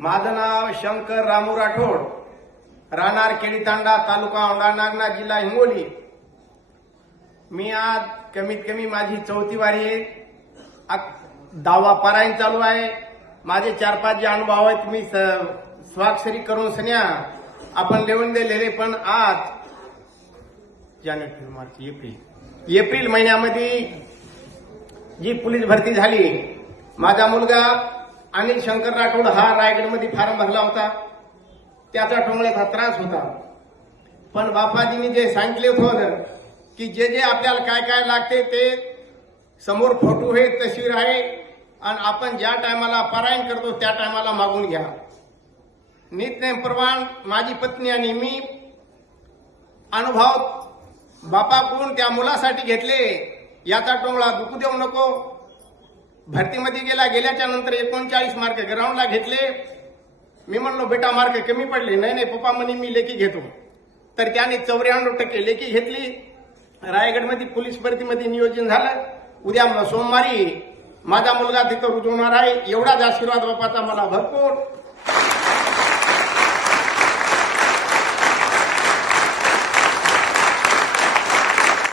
माझं नाव शंकर रामू राठोड, राहणार केळीतांडा, तालुका औंढा नागनाथ, जिल्हा हिंगोली। मी आज कमीत कमी माझी 4थी वारी आहे। 10वा पारायण चालू आहे। माझे 4-5 जे अनुभव आहेत मी स्वाक्षरी करून सन्या आपण लिहून दिलेले, पण आज जानेवारी, मार्च, एप्रिल महिन्यामध्ये जी पोलीस भरती झाली, माझा मुलगा अनिल शंकर राठोड हा रायगडमध्ये फॉर्म भरला होता। त्याचा टोंगळ्याचा त्रास होता, पण बापाजींनी जे सांगितले होतं की जे जे आपल्याला काय काय लागते ते समोर फोटो आहे, तस्वीर आहे, आणि आपण ज्या टायमाला पारायण करतो त्या टायमाला मागून घ्या। नित्यनेमप्रमाण माझी पत्नी आणि मी अनुभव बापाकडून त्या मुलासाठी घेतले। याचा टोंगळा दुखू देऊ नको। भरतीमध्ये गेल्याच्या नंतर 39 मार्क ग्राउंडला घेतले। मी म्हणलो बेटा मार्क कमी पडले। नाही पप्पा म्हणे मी लेखी घेतो, तर त्याने 94% लेखी घेतली। रायगडमध्ये पोलीस भरतीमध्ये नियोजन झालं। उद्या सोमवारी माझा मुलगा तिथं रुजवणार आहे। एवढाच आशीर्वाद बापाचा मला भरपूर।